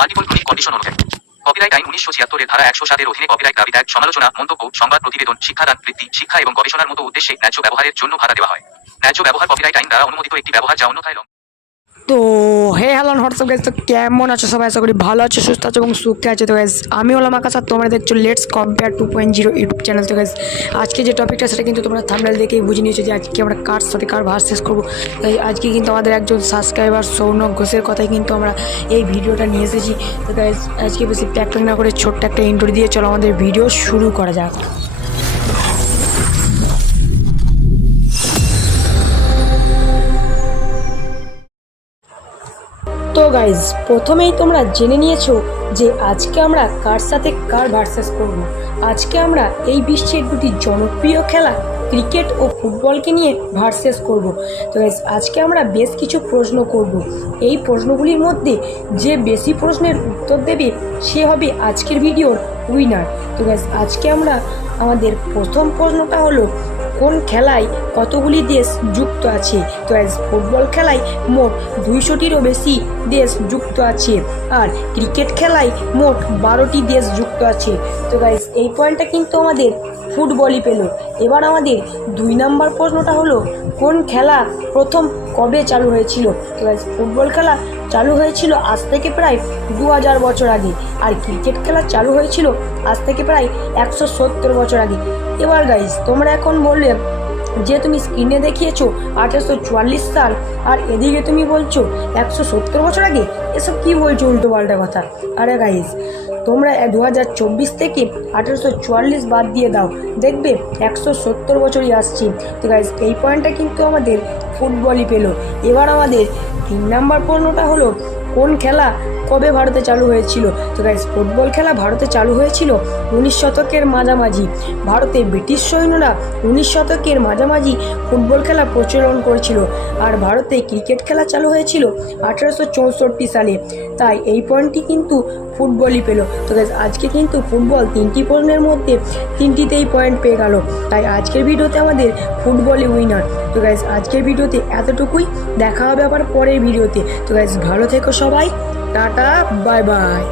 Multiple chronic condition অনুযায়ী copyright আইন 1976 ধারা 107 অধীনে কপিরাইট দাবি ত্যাগ, সমালোচনা, মন্তব্য, সংবাদ প্রতিবেদন, শিক্ষাদান, বৃত্তি, শিক্ষা এবং গবেষণার মতো উদ্দেশ্যে ন্যায্য ব্যবহারের জন্য ভাড়া দেওয়া হয়। ন্যায্য ব্যবহার কপিরাইট আইন দ্বারা অনুমোদিত একটি ব্যবহার যা অন্যথায় তো হ্যালো হোয়াটসঅ্যাপ গাইজ, তো কেমন আছো সবাই? আশা করি ভালো আছো, সুস্থ আছো এবং সুখে আছো। তো গাইজ আমি হলাম আকাশ আর তোমরা দেখছো লেটস কম্পেয়ার 2.0 ইউটিউব চ্যানেল। তো গাইজ আজকে যে টপিকটা সেটা কিন্তু তোমরা থাম্বনেল দেখেই বুঝে নিয়েছো যে আজকে আমরা কার সাথে কার ভার্সেস করবো। তাই আজকে কিন্তু আমাদের একজন সাবস্ক্রাইবার সৌনক ঘোষের কথাই কিন্তু আমরা এই ভিডিওটা নিয়ে এসেছি। তো গাইজ আজকে বেশি প্যাক না করে ছোট্ট একটা ইন্ট্রো দিয়ে চলো আমাদের ভিডিও শুরু করা যাক। তো গাইজ প্রথমেই তোমরা জেনে নিয়েছো যে আজকে আমরা কার সাথে কার ভার্সেস করব। আজকে আমরা এই বিশ্বের দুটি জনপ্রিয় খেলা ক্রিকেট ও ফুটবলকে নিয়ে ভার্সেস করব। তো গাইজ আজকে আমরা বেশ কিছু প্রশ্ন করব। এই প্রশ্নগুলির মধ্যে যে বেশি প্রশ্নের উত্তর দেবে সে হবে আজকের ভিডিওর উইনার। তো গাইজ আজকে আমরা আমাদের প্রথম প্রশ্নটা হলো, কোন খেলায় কতগুলি দেশ যুক্ত আছে? তো গাইজ ফুটবল খেলায় মোট 200টিরও বেশি দেশ যুক্ত আছে, আর ক্রিকেট খেলায় মোট 12টি দেশ যুক্ত আছে। তো গাইজ এই পয়েন্টটা কিন্তু আমাদের ফুটবলই পেল। এবার আমাদের 2 নম্বর প্রশ্নটা হলো, কোন খেলা প্রথম কবে চালু হয়েছিল? তো গাইজ ফুটবল খেলা চালু হয়েছিল আজ থেকে প্রায় 2000 বছর আগে, আর ক্রিকেট খেলা চালু হয়েছিল আজ থেকে প্রায় 170 বছর আগে। এবার গাইজ তোমরা এখন বললে যে তুমি স্ক্রিনে দেখিয়েছো 1844 সাল, আর এদিকে তুমি বলছো 170 বছর আগে। এসব কি বলছো উল্টো পাল্টা কথা? আরে গাইজ তোমরা 2024 থেকে 1844 বাদ দিয়ে দাও, দেখবে 170 বছরই আসছে। তো গাইজ এই পয়েন্টটা কিন্তু আমাদের ফুটবলই পেলো। এবার আমাদের 3 নম্বর প্রশ্নটা হলো, কোন খেলা কবে ভারতে চালু হয়েছিল? তো গাইজ ফুটবল খেলা ভারতে চালু হয়েছিল 19 শতকের মাঝামাঝি। ভারতে ব্রিটিশ সৈন্যরা 19 শতকের মাঝামাঝি ফুটবল খেলা প্রচলন করেছিল, আর ভারতে ক্রিকেট খেলা চালু হয়েছিল 1864 সালে। তাই এই পয়েন্টটি কিন্তু ফুটবলই পেল। তো গাইজ আজকে কিন্তু ফুটবল 3টি প্রশ্নের মধ্যে 3টিতেই পয়েন্ট পেয়ে গেল। তাই আজকের ভিডিওতে আমাদের ফুটবলই উইনার। তো গাইজ আজকের ভিডিওতে এতটুকুই, দেখা হবে আবার পরের ভিডিওতে। তো গাইজ ভালো থেকো সবাই, টাটা বাই বাই।